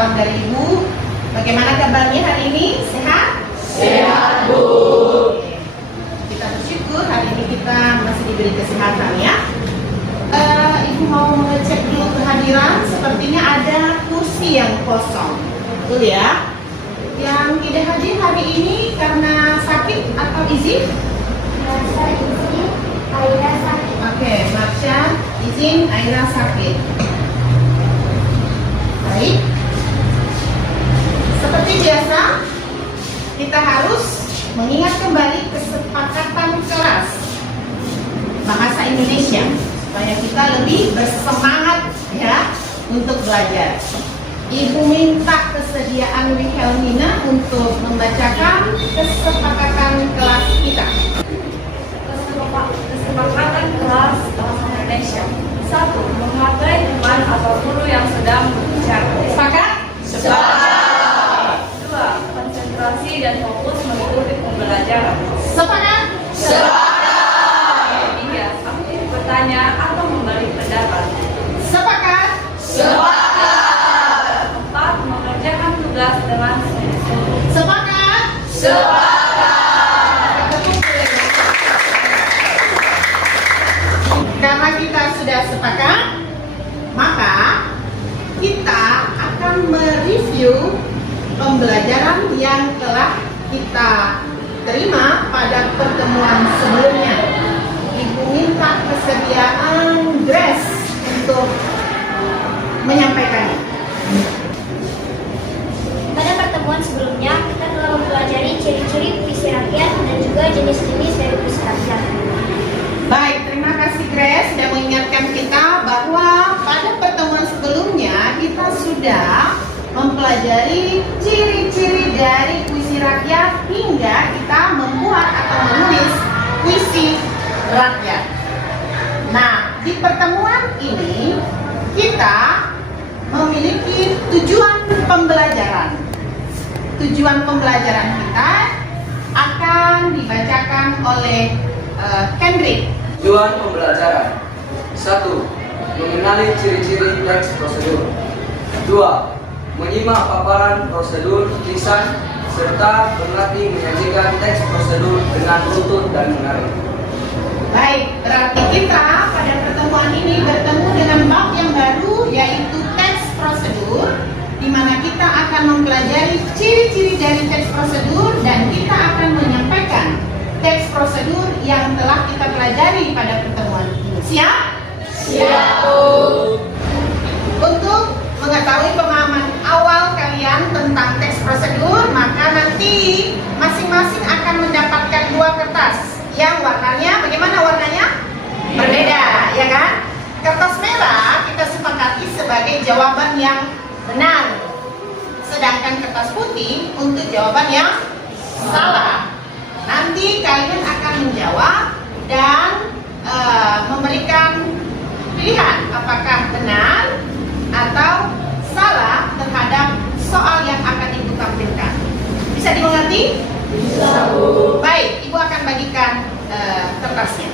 salam dari Ibu. Bagaimana kabarnya hari ini? Sehat? Sehat, Bu. Kita bersyukur hari ini kita masih diberi kesehatan ya. Ibu mau mengecek dulu kehadiran. Sepertinya ada kursi yang kosong, betul ya? Yang tidak hadir hari ini karena sakit atau izin? Marsha izin, Aira sakit. Oke, Marsha izin, Aira sakit. Baik. Seperti biasa, kita harus mengingat kembali kesepakatan kelas bahasa Indonesia supaya kita lebih bersemangat ya untuk belajar. Ibu minta kesediaan Wilhelmina untuk membacakan kesepakatan kelas kita. Kesepakatan kelas bahasa Indonesia. 1. Menghargai teman atau guru yang sedang berbicara. Sepakat? Sepakat. 2. Konsentrasi dan fokus mengikuti pembelajaran. Sepakat? Sepakat. 3. Aktif bertanya atau memberi pendapat. Sepakat? Sepakat. 4. Mengerjakan tugas dengan sungguh-sungguh. Sepakat? Sepakat. Karena kita sudah sepakat, maka kita akan mereview pembelajaran yang telah kita terima pada pertemuan sebelumnya. Ibu minta kesediaan Grace untuk menyampaikannya. Pada pertemuan sebelumnya, kita telah mempelajari ciri-ciri puisi rakyat dan juga jenis-jenis dari puisi rakyat. Baik, terima kasih Grace sudah mengingatkan kita bahwa pada pertemuan sebelumnya kita sudah mempelajari ciri-ciri dari puisi rakyat hingga kita membuat atau menulis puisi rakyat. Nah, di pertemuan ini kita memiliki tujuan pembelajaran. Tujuan pembelajaran kita akan dibacakan oleh Kendrick. Tujuan pembelajaran 1. Mengenali ciri-ciri teks prosedur. 2. Menyimak paparan prosedur lisan serta berlatih menyajikan teks prosedur dengan runtut dan menarik. Baik, berarti kita pada pertemuan ini bertemu dengan bab yang baru yaitu teks prosedur, di mana kita akan mempelajari ciri-ciri dari teks prosedur dan kita akan menyampaikan teks prosedur yang telah kita pelajari pada pertemuan ini. Siap? Siap, Bu. Untuk mengetahui pemahaman awal kalian tentang teks prosedur, maka nanti masing-masing akan mendapatkan 2 kertas yang warnanya, bagaimana warnanya? Berbeda, ya kan? Kertas merah kita sepakati sebagai jawaban yang benar, sedangkan kertas putih untuk jawaban yang salah. Nanti kalian akan menjawab dan memberikan pilihan apakah benar atau salah terhadap soal yang akan Ibu tampilkan. Bisa dimengerti? Bisa, Bu. Baik, Ibu akan bagikan kertasnya.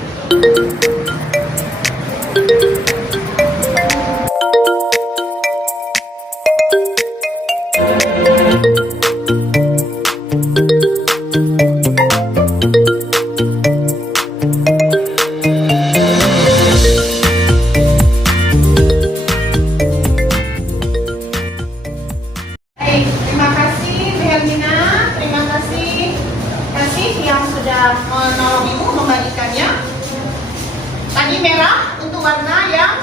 Baik, terima kasih Wilhelmina, terima kasih yang sudah menolong Ibu membagikannya. Tadi merah untuk warna yang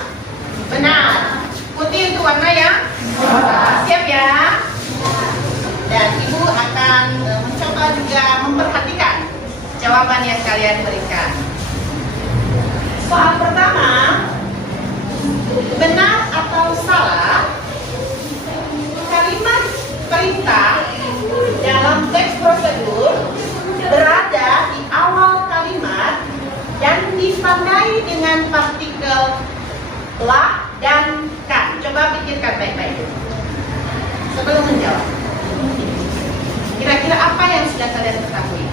benar, putih untuk warna yang salah. Siap ya? Dan Ibu akan mencoba juga memperhatikan jawaban yang kalian berikan. Soal pertama, benar atau salah kalimat perintah dalam teks prosedur berada di awal kalimat dan ditandai dengan partikel lah dan kan. Coba pikirkan baik-baik sebelum menjawab. Kira-kira apa yang sudah kalian ketahui?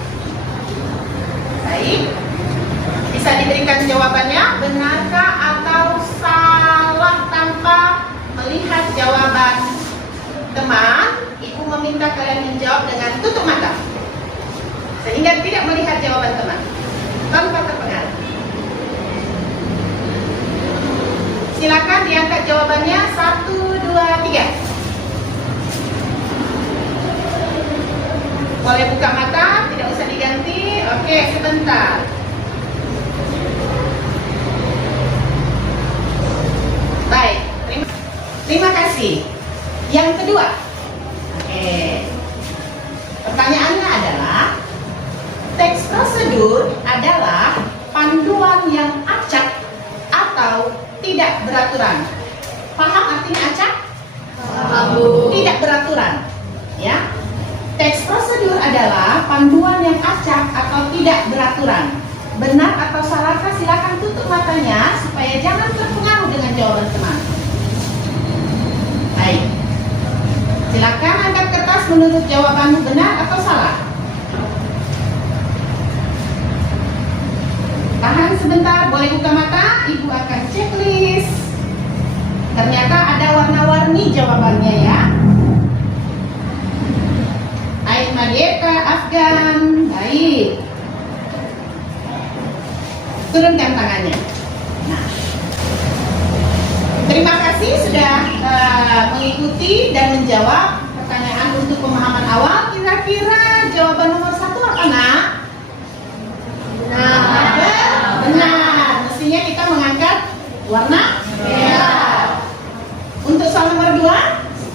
Baik, bisa diberikan jawabannya, benarkah atau salah tanpa melihat jawaban teman, Ibu meminta kalian menjawab dengan tutup mata, sehingga tidak melihat jawaban teman, tanpa terpengaruh. Silakan diangkat jawabannya 1, 2, 3. Boleh buka mata, tidak usah diganti. Oke, sebentar. Baik, terima kasih. Yang kedua, oke. Pertanyaannya adalah, teks prosedur adalah panduan yang acak atau tidak beraturan. Paham artinya acak? Tidak beraturan. Ya. Teks prosedur adalah panduan yang acak atau tidak beraturan. Benar atau salahkah? Silakan tutup matanya supaya jangan terpengaruh dengan jawaban teman. Baik. Silakan angkat kertas menurut jawabanmu benar atau salah. Tahan sebentar, boleh buka mata. Ibu akan checklist. Ternyata ada warna-warni jawabannya ya. Aik Madieka, Afgan. Baik. Turunkan tangannya. Nah. Terima kasih sudah mengikuti dan menjawab pertanyaan untuk pemahaman awal. Kira-kira jawaban nomor 1 apa, Nak? Benar. Mestinya kita mengangkat warna merah. Untuk soal nomor 2?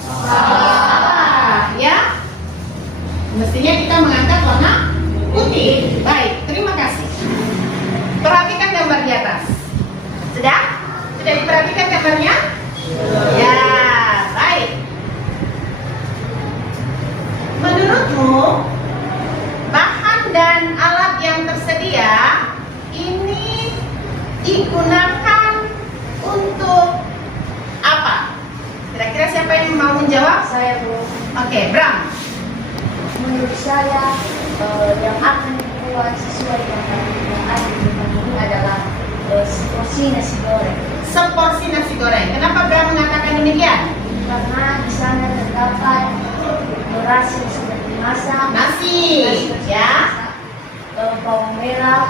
Salah. Ya? Mestinya kita mengangkat warna putih. Baik, terima kasih. Perhatikan gambar di atas. Sudah? Sudah diperhatikan gambarnya? Ya, baik. Menurutmu, bahan dan alat yang tersedia ini digunakan untuk apa? Kira-kira siapa yang mau menjawab? Saya, Bu. Oke, Bram. Menurut saya, yang akan dibuat sesuai dengan yang ada di depan ini adalah seporsi nasi goreng. Seporsi nasi goreng. Kenapa Bram mengatakan demikian? Karena di sana terdapat beras yang sudah dimasak, Nasi, ya. bawang merah,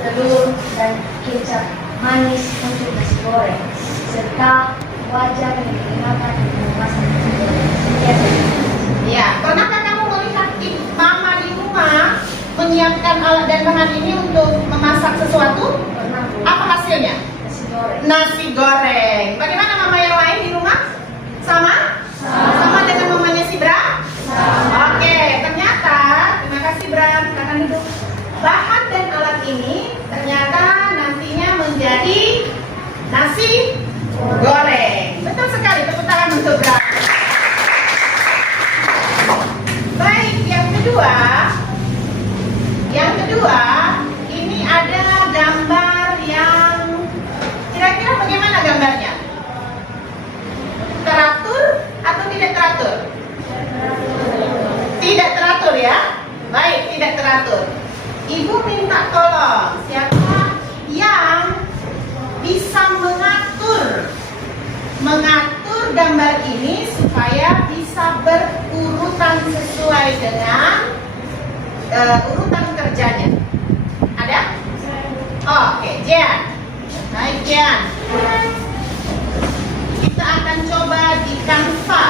telur, dan kecap manis untuk nasi goreng, serta wajan yang digunakan untuk memasak nasi goreng. Ya, pernahkah kamu melihat mama di rumah menyiapkan alat dan bahan ini untuk memasak sesuatu? Pernah, Bu. Apa hasilnya? Nasi goreng. Nasi goreng. Bagaimana mama yang lain di rumah? Sama? Sama dengan mamanya si Bram? Oke, ternyata, terima kasih Bram, silakan duduk. Bahan dan alat ini ternyata nantinya menjadi nasi goreng. Betul sekali, tepuk tangan untuk Bram. Baik, yang kedua, ini ada gambar yang kira-kira bagaimana gambarnya? Teratur atau tidak teratur? Tidak teratur ya? Baik, tidak teratur. Ibu minta tolong siapa yang bisa mengatur gambar ini supaya bisa berurutan sesuai dengan urutan kerjanya. Ada? Oke, Jian. Baik, Jian. Kita akan coba di Canva.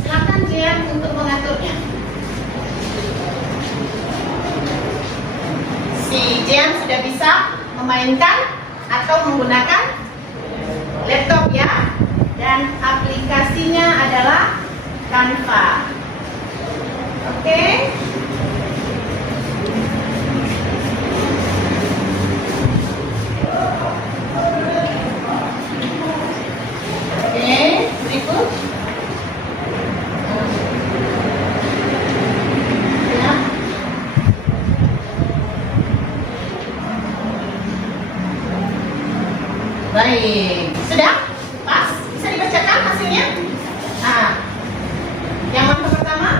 Silakan Jian untuk mengaturnya. Si Jian sudah bisa memainkan atau menggunakan laptop ya, dan aplikasinya adalah Canva. Oke. Oke, berikut. Ya. Baik, sudah? Pas? Bisa dibacakan hasilnya? Nah, yang mana pertama?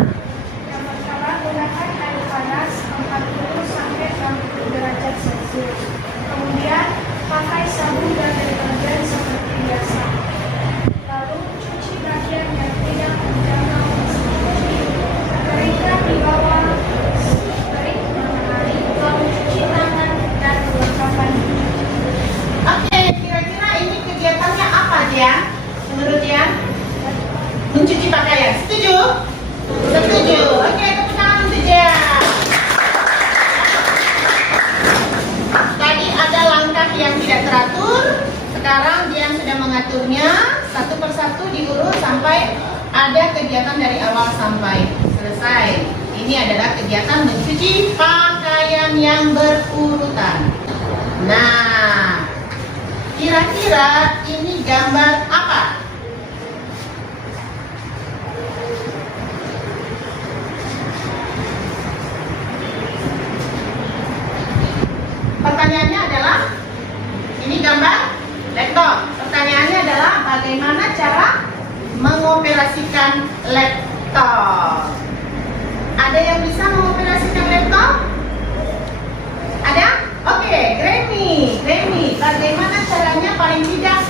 Yang pertama, gunakan mengaturnya satu persatu diurut sampai ada kegiatan dari awal sampai selesai. Ini adalah kegiatan mencuci pakaian yang berurutan. Nah, kira-kira ini gambar apa? Pertanyaannya adalah, ini gambar laptop. Pertanyaannya adalah bagaimana cara mengoperasikan laptop? Ada yang bisa mengoperasikan laptop? Ada? Oke, Granny, bagaimana caranya paling tidak?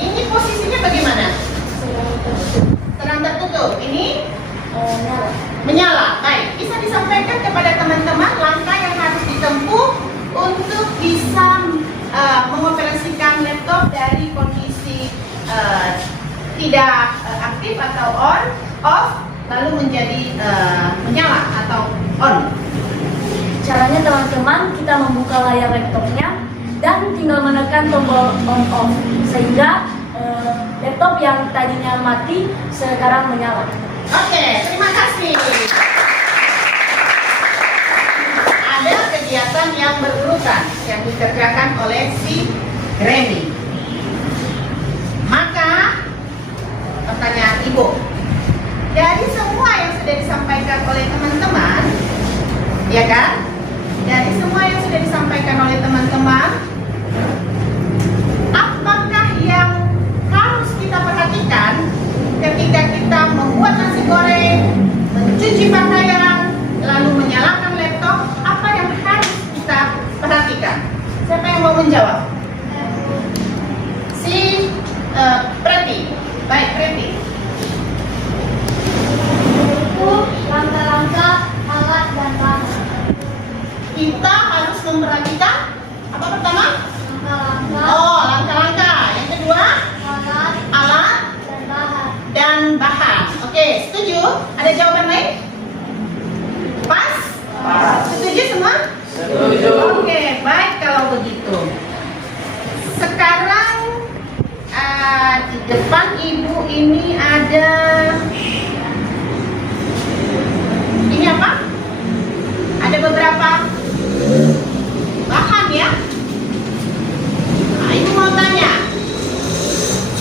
Ini posisinya bagaimana? Sedang tertutup. Ini menyala. Baik, bisa disampaikan kepada teman-teman langkah yang harus ditempuh untuk bisa mengoperasikan laptop dari kondisi tidak aktif atau on, off, lalu menjadi menyala atau on. Caranya teman-teman, kita membuka layar laptopnya dan tinggal menekan tombol on off sehingga laptop yang tadinya mati sekarang menyala. Oke, terima kasih. Ada kegiatan yang berurutan yang dikerjakan oleh si Granny. Maka pertanyaan Ibu, dari semua yang sudah disampaikan oleh teman-teman, ya kan? Dari semua yang sudah disampaikan oleh teman-teman, apakah yang harus kita perhatikan ketika kita membuat nasi goreng, mencuci pakaian, lalu menyalakan laptop? Apa yang harus kita perhatikan? Siapa yang mau menjawab? Si Preti. Baik, Preti. Itu langkah-langkah alat dan bahan. Kita harus memperhatikan apa pertama? Langkah-langkah Oh, langkah-langkah. Yang kedua, alat alat dan bahan. dan bahan. Oke, setuju? Ada jawaban lain? Pas? Setuju semua? Setuju. Oke, baik kalau begitu. Sekarang di depan Ibu ini ada ini apa? Ada beberapa bahan ya. Nah, Ibu mau tanya,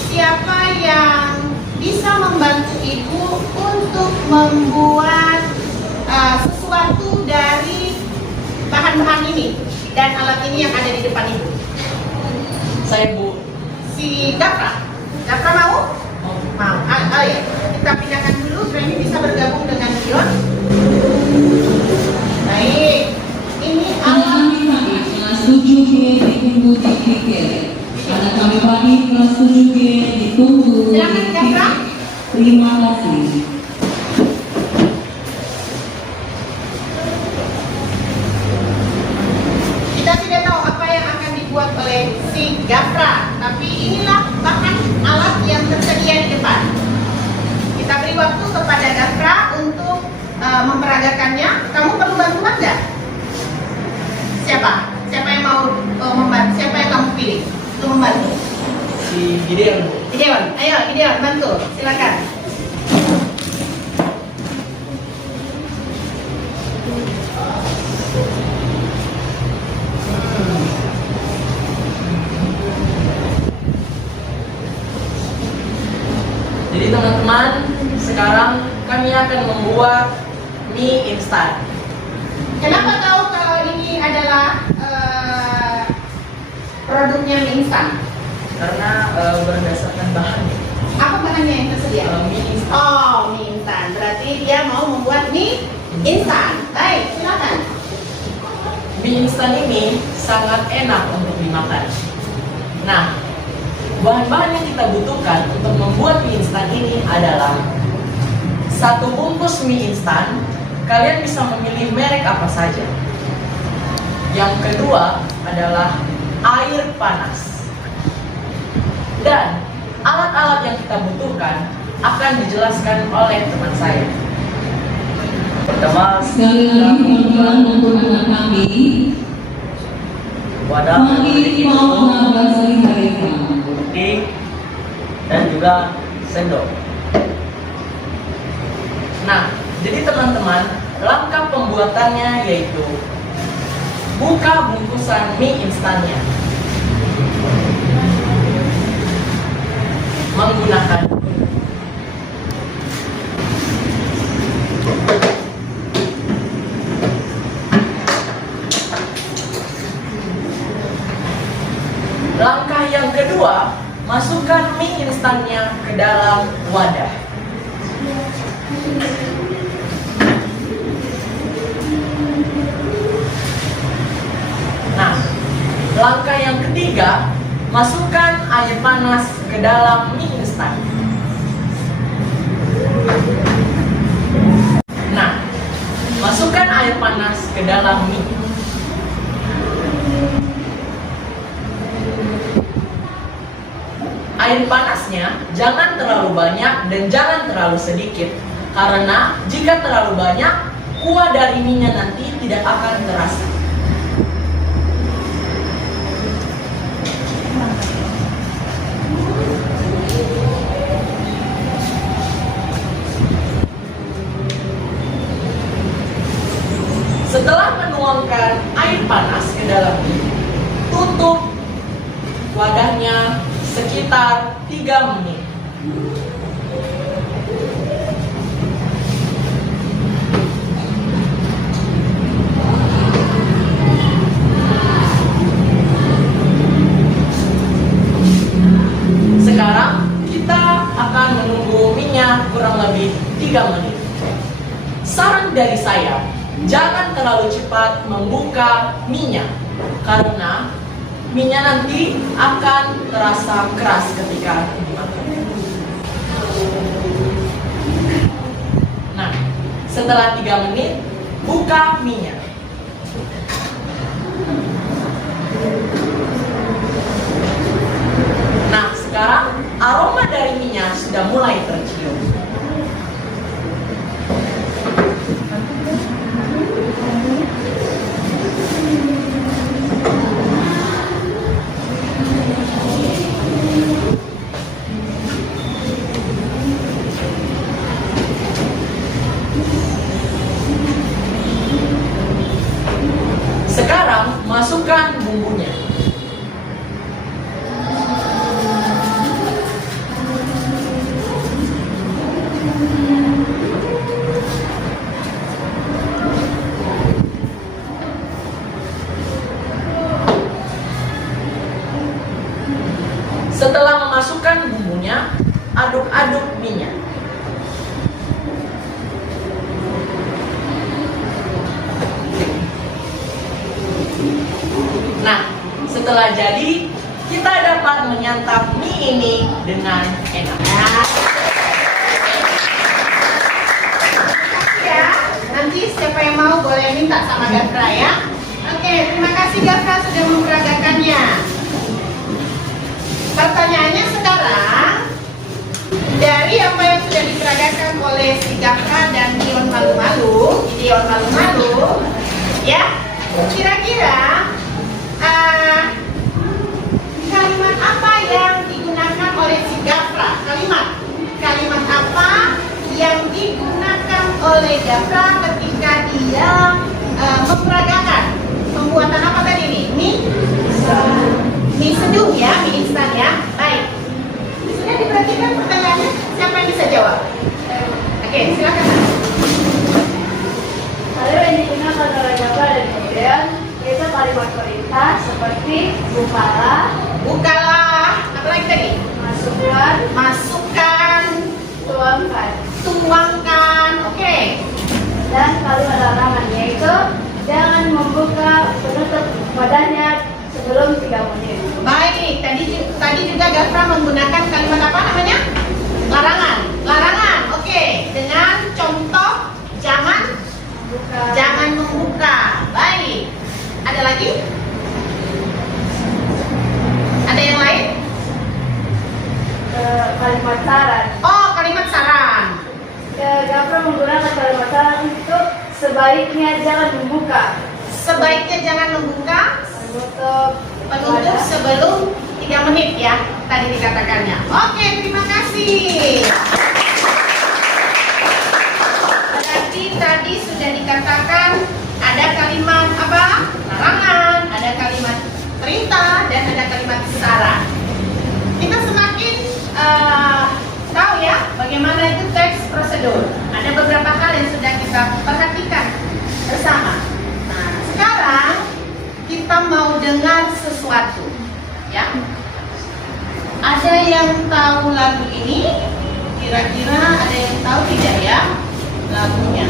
siapa yang bisa membantu Ibu untuk membuat sesuatu dari bahan-bahan ini dan alat ini yang ada di depan Ibu? Saya, Bu. Si Gafra. Gafra mau? Mau. Oh ya, kita pindahkan dulu. Granny bisa bergabung dengan Dion. Baik. Ini alat. Kelas 7G ditunggu di tiket. Anak kami pagi kelas 7G ditunggu di Silakan, Gafra. tiket. Terima kasih. Kita tidak tahu apa yang akan dibuat oleh si Gafra, tapi inilah bahan alat yang tersedia di depan. Kita beri waktu kepada Gafra untuk memperagakannya. Kamu perlu bantuan nggak? Siapa? Siapa yang mau membantu? Siapa yang kamu pilih untuk membantu? Si Gideon, Bu. Gideon, ayo Gideon bantu, silakan. Jadi teman-teman, sekarang kami akan membuat mie instan. Kenapa tahu kalau ini adalah produknya mie instan? Karena berdasarkan bahan Apa bahannya yang tersedia? mie instan. Oh, mie instan. Berarti dia mau membuat mie instan. Baik, silakan. Mie instan ini sangat enak untuk dimakan. Nah, bahan-bahan yang kita butuhkan untuk membuat mie instan ini adalah 1 bungkus mie instan. Kalian bisa memilih merek apa saja. Yang kedua adalah air panas. Dan alat-alat yang kita butuhkan akan dijelaskan oleh teman saya. Pertama, Sekali lagi teman-teman untuk anak kami, wadah mari memiliki mau bentuk bahasa mereka. putih juga sendok. Nah, jadi teman-teman, langkah pembuatannya yaitu buka bungkusan mie instannya menggunakan langkah yang kedua, masukkan mie instannya ke dalam wadah. Nah, langkah yang ketiga, masukkan air panas ke dalam mie instan. Nah, masukkan air panas ke dalam mie. Air panasnya jangan terlalu banyak dan jangan terlalu sedikit, karena jika terlalu banyak, kuah dari mie-nya nanti tidak akan terasa. Setelah menuangkan air panas ke dalam mie, tutup wadahnya sekitar 3 menit. Sekarang kita akan menunggu mie-nya kurang lebih 3 menit. Saran dari saya, jangan terlalu cepat membuka mie-nya, karena mie-nya nanti akan terasa keras ketika dimakan. Nah, setelah 3 menit, buka mie-nya. Nah, sekarang aroma dari mie-nya sudah mulai tercium. Sekarang masukkan bumbunya. Setelah memasukkan bumbunya, aduk-aduk mie-nya. Nah, setelah jadi, kita dapat menyantap mie ini dengan enak. Ya, nanti siapa yang mau boleh minta sama Gafra ya. Oke, terima kasih Gafra sudah memperagakannya. Pertanyaannya sekarang, dari apa yang sudah diperagakan oleh si Gafra dan Gideon Malu-Malu, ya, kira-kira kalimat apa yang digunakan oleh si Gafra? Kalimat apa yang digunakan oleh Gafra ketika dia memperagakan pembuatan apa tadi nih? Mie seduh ya, mie instan ya. Baik. Sudah diperhatikan pertanyaannya? Siapa yang bisa jawab? Oke, silakan. Lalu yang digunakan oleh Gafra dan Gideon yaitu kalimat perintah seperti bukalah, apa lagi tadi? Masukkan, tuangkan, oke. Dan kalimat larangan yaitu jangan membuka penutup wadahnya sebelum 3 menit. Baik, tadi juga Gafra menggunakan kalimat apa namanya? Larangan, oke. Dengan contoh jangan membuka. Baik. Ada lagi? Ada yang lain? Kalimat saran. Oh, kalimat saran. Gafra menggunakan kalimat saran untuk sebaiknya jangan membuka. Sebaiknya jangan membuka. Penutup sebelum 3 menit ya tadi dikatakannya. Oke, terima kasih. Berarti tadi sudah dikatakan ada kalimat apa? Larangan, ada kalimat perintah, dan ada kalimat saran. Kita semakin tahu ya bagaimana itu teks prosedur. Ada beberapa hal yang sudah kita perhatikan bersama. Nah, sekarang kita mau dengar sesuatu, ya. Ada yang tahu lagu ini? Kira-kira ada yang tahu tidak ya lagunya?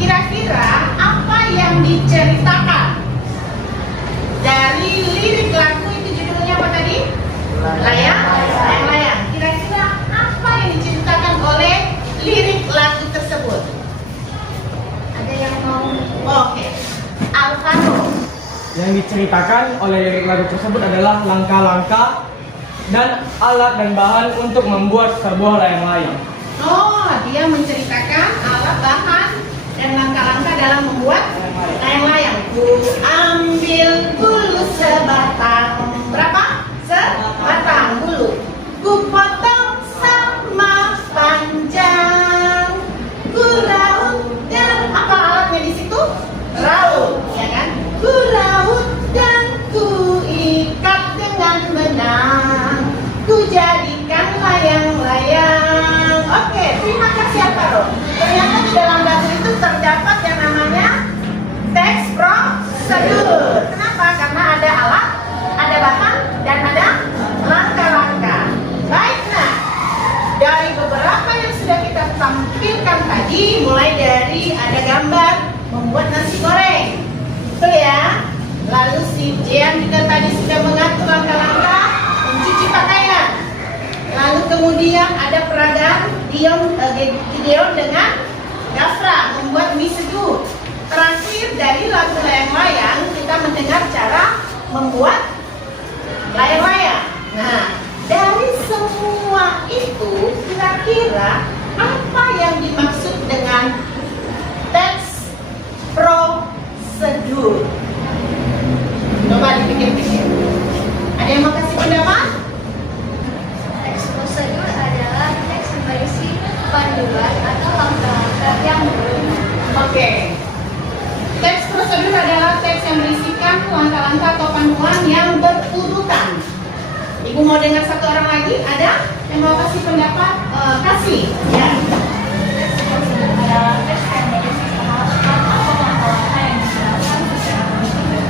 Kira-kira apa yang diceritakan dari lirik lagu itu? Judulnya apa tadi? Layang-layang. Kira-kira apa yang diceritakan oleh lirik lagu tersebut? Ada yang mau? Oke. Alvaro. Yang diceritakan oleh lirik lagu tersebut adalah langkah-langkah dan alat dan bahan untuk membuat sebuah layang-layang. Oh, dia menceritakan alat, bahan, dan langkah-langkah dalam membuat layang-layang. Ku ambil bulu sebatang. Berapa? Sebatang bulu. Ku potong sama panjang. Ku raut dan apa alatnya di situ? Raut, ya kan? Ku raut dan ku ikat dengan benang. Ku jadikan layang-layang. Oke, terima kasih Alvaro. Ternyata di dalam lagu itu terdapat yang namanya teks prosedur. Kenapa? Karena ada alat, ada bahan, dan ada langkah-langkah. Baik, nah dari beberapa yang sudah kita tampilkan tadi, mulai dari ada gambar membuat nasi goreng, betul ya? Lalu si Jean juga tadi sudah mengatur langkah-langkah mencuci pakaian. Lalu kemudian ada peragaan Gideon dengan Gafra membuat mie seduh. Terakhir dari lagu layang-layang kita mendengar cara membuat layang-layang. Nah, dari semua itu kira-kira apa yang dimaksud dengan teks prosedur? Coba dipikir-pikir. Ada yang mau kasih pendapat? Teks prosedur adalah teks yang berisi panduan atau langkah-langkah yang berurutan. Oke. Teks prosedur adalah teks yang berisikan langkah-langkah atau panduan yang berurutan. Ibu mau dengar satu orang lagi? Ada yang mau kasih pendapat? Kasih. Ya. Teks prosedur adalah teks yang berisi pemasukan atau langkah-langkah yang dijelaskan secara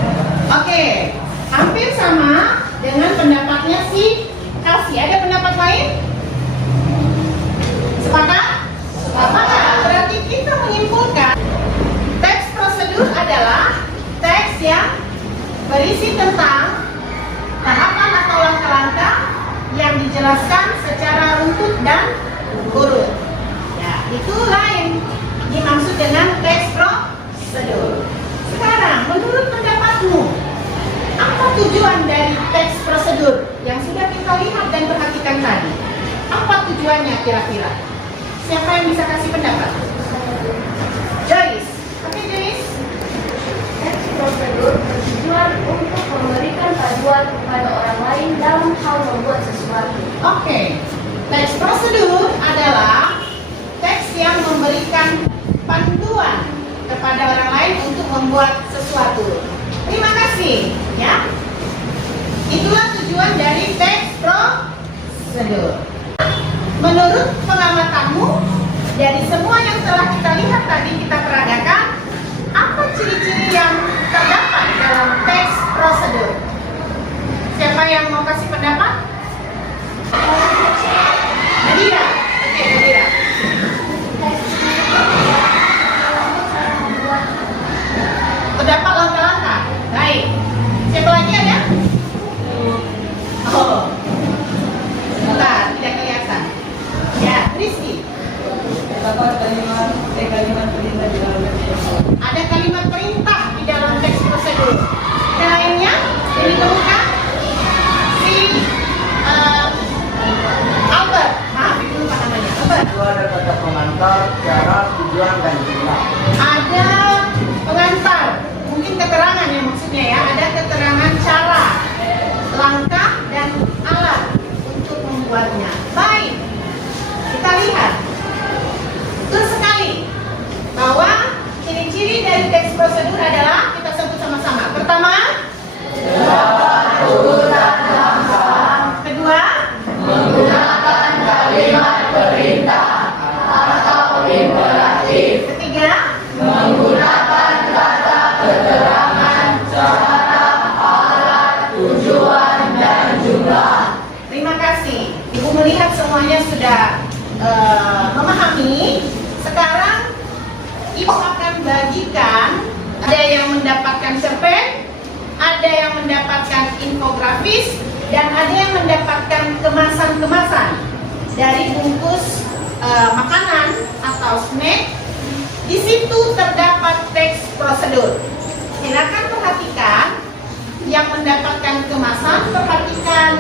rinci. Oke. Hampir sama dengan pendapatnya si Kasih. Ada pendapat lain? Sepakat? Sepakat. Berarti kita menyimpulkan teks prosedur adalah teks yang berisi tentang tahapan atau langkah-langkah yang dijelaskan secara runtut dan urut. Ya, itulah yang dimaksud dengan teks prosedur. Sekarang, menurut pendapatmu, apa tujuan dari teks prosedur yang sudah kita lihat dan perhatikan tadi? Apa tujuannya kira-kira? Siapa yang bisa kasih pendapat? Joyce. Oke, Joyce. Teks prosedur bertujuan untuk memberikan panduan kepada membuat sesuatu. Terima kasih, ya. Itulah tujuan dari teks prosedur. Menurut pengamatanmu, dari semua yang telah kita lihat tadi, kita peragakan, apa ciri-ciri yang terdapat dalam teks prosedur? Siapa yang mau kasih pendapat? Nadira. Oke, Nadira. Terdapat langkah-langkah. Baik. Siapa lagi ada? Oh. Sebentar, tidak kelihatan. Ya, Rizky. Ada kalimat perintah di dalam teks prosedur. Yang lainnya yang ditemukan si Albert. Maaf, itu lupa namanya. Albert. Itu ada kata pengantar, cara, tujuan, dan jumlah. Ada pengantar, mungkin keterangan ya maksudnya ya. Ada keterangan cara, langkah, dan alat untuk membuatnya. Baik, kita lihat. Betul sekali bahwa ciri-ciri dari teks prosedur adalah, kita sebut sama-sama. Pertama, kedua, menggunakan kalimat perintah atau imperatif. Ketiga, menggunakan kata keterangan, cara, alat, tujuan, dan jumlah. Terima kasih. Ibu melihat semuanya sudah memahami. Sekarang Ibu akan bagikan, ada yang mendapatkan cerpen, ada yang mendapatkan infografis, dan ada yang mendapatkan kemasan-kemasan dari bungkus makanan atau snack. Di situ terdapat teks prosedur. Silakan perhatikan yang mendapatkan kemasan, perhatikan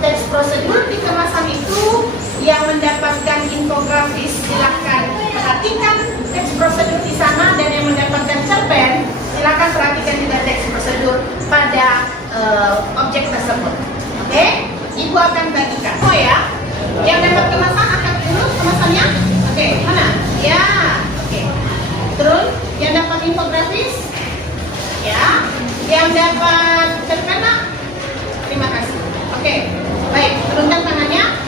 teks prosedur di kemasan itu. Yang mendapatkan infografis, silakan perhatikan teks prosedur di sana, dan yang mendapatkan cerpen, silakan perhatikan juga teks prosedur pada objek tersebut. Oke, Ibu akan bagikan. Oh ya, yang dapat kemasan angkat dulu kemasannya. Oke, mana? Ya, oke. Terus yang dapat infografis, ya. Yang dapat cerpen, terima kasih. Oke, baik. Turunkan tangannya.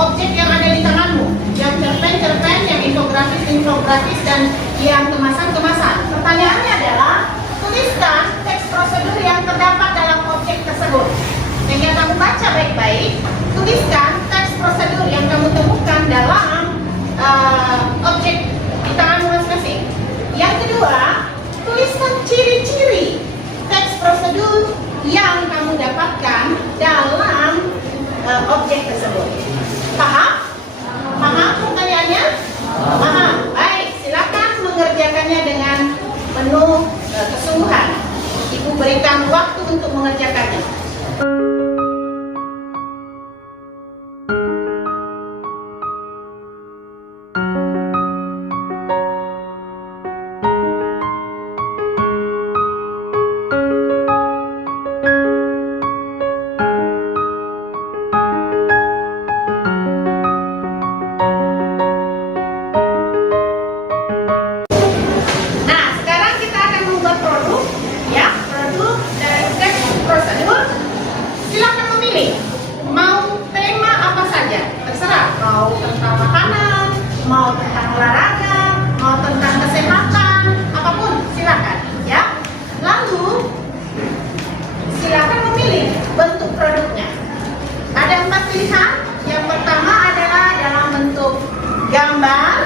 Objek yang ada di tanganmu, yang cerpen-cerpen, yang infografis, dan yang kemasan-kemasan. Pertanyaannya adalah, tuliskan teks prosedur yang terdapat dalam objek tersebut. Sehingga kamu baca baik-baik, tuliskan teks prosedur yang kamu temukan dalam objek di tanganmu masing-masing. Yang kedua, tuliskan ciri-ciri teks prosedur yang kamu dapatkan dalam objek tersebut. Paham? Paham pertanyaannya? Paham. Baik, silakan mengerjakannya dengan penuh kesungguhan. Ibu berikan waktu untuk mengerjakannya. Mau tentang olahraga, mau tentang kesehatan, apapun silakan ya. Lalu silakan memilih bentuk produknya. Ada 4 pilihan. Yang pertama adalah dalam bentuk gambar,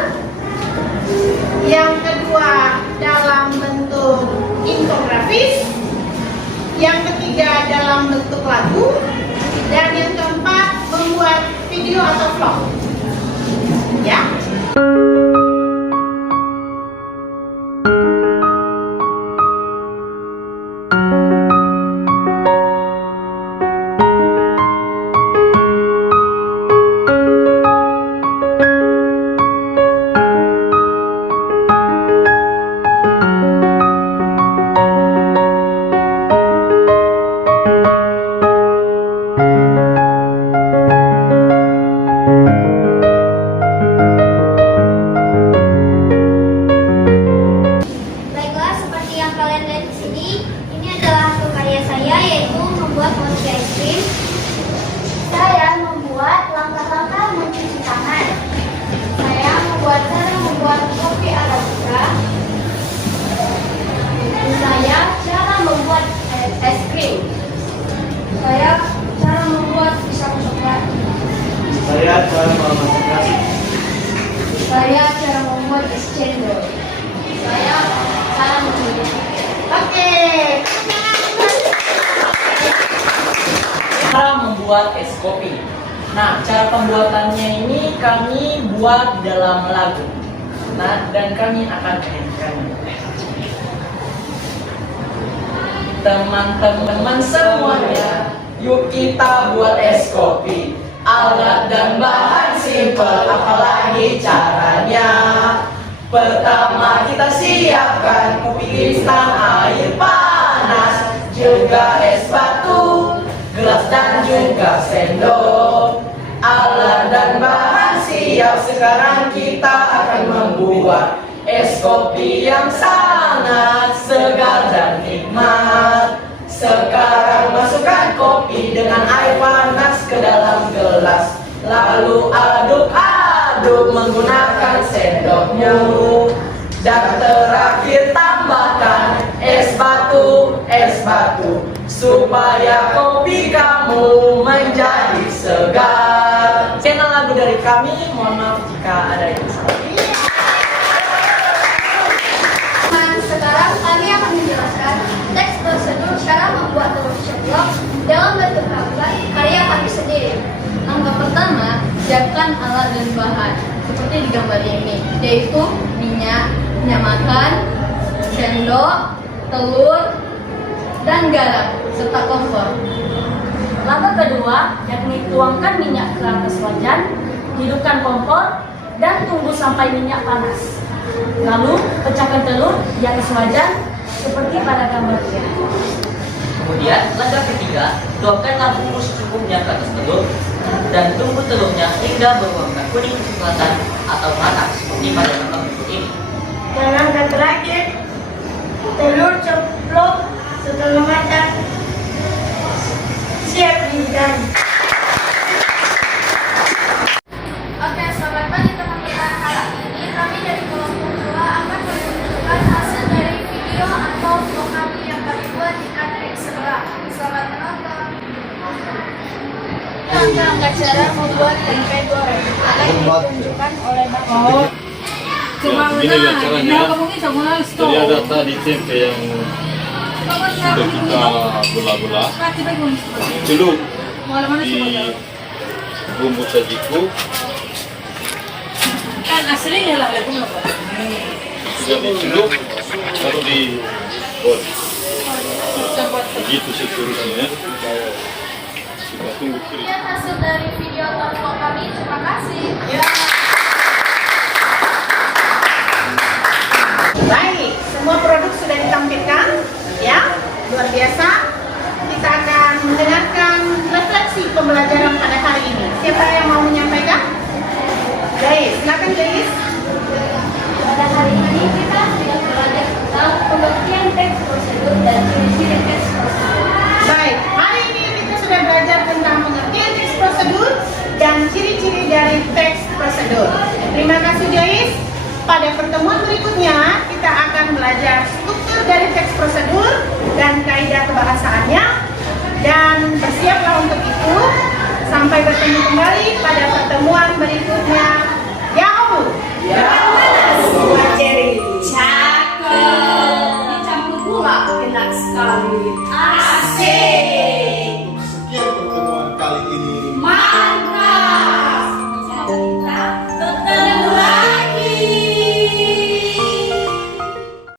yang kedua dalam bentuk infografis, yang ketiga dalam bentuk lagu, dan yang keempat membuat video atau vlog. Ya. es krim. Saya cara membuat pisang coklat. Saya cara memasak nasi. Saya cara membuat es cendol. Saya cara membuat. Oke. Cara membuat es kopi. Nah, cara pembuatannya ini kami buat dalam lagu. Nah, dan kami akan mainkannya. Teman-teman semuanya, yuk kita buat es kopi. Alat dan bahan simpel, apalagi caranya. Pertama kita siapkan kopi instan, air panas, juga es batu, gelas dan juga sendok. Alat dan bahan siap, sekarang kita akan membuat es kopi yang sangat segar dan nikmat. Sekarang masukkan kopi dengan air panas ke dalam gelas, lalu aduk-aduk menggunakan sendokmu. Dan terakhir tambahkan es batu supaya kopi kamu menjadi segar. Channel lagu dari kami, mohon maaf jika ada yang salah. Sekarang kami akan menjelaskan teks prosedur cara membuat telur ceplok dalam bentuk campuran karya kami sendiri. Langkah pertama, siapkan alat dan bahan seperti di gambar ini, yaitu minyak makan, sendok, telur, dan garam serta kompor. Langkah kedua, yakni tuangkan minyak ke atas wajan, hidupkan kompor, dan tunggu sampai minyak panas. Lalu, pecahkan telur di atas wajan seperti pada gambar ini. Kemudian, langkah ketiga, tuangkanlah bumbu secukupnya ke atas telur dan tunggu telurnya hingga berwarna kuning kecoklatan atau matang seperti pada gambar berikut ini. Dan langkah terakhir, telur ceplok setengah matang siap dihidang. Oke, selamat pagi teman-teman. Kali ini kami dari kelompok 2 akan menunjukkan hasil dari video atau vlog kami yang kami buat di Katrik sebelah. Selamat menonton. Langkah cara membuat tempe goreng akan ditunjukkan oleh Bapak. Inilah caranya. Jadi ada tadi tempe yang sudah kita belah-belah, celup di bumbu sajiku. Sudah dicelup, lalu digoreng. Begitu seterusnya. Kita tunggu kiri. Sekian hasil dari video atau vlog kami. Terima kasih. Baik, semua produk sudah ditampilkan, ya, luar biasa. Kita akan mendengarkan refleksi pembelajaran pada hari ini. Siapa yang mau menyampaikan? Jais, silakan Jais. Pada hari ini kita sudah belajar tentang pengertian teks prosedur dan ciri-ciri teks prosedur. Baik, hari ini kita sudah belajar tentang pengertian teks prosedur dan ciri-ciri dari teks prosedur. Terima kasih Jais. Pada pertemuan berikutnya, kita akan belajar struktur dari teks prosedur dan kaidah kebahasaannya. Dan bersiaplah untuk itu. Sampai bertemu kembali pada pertemuan berikutnya.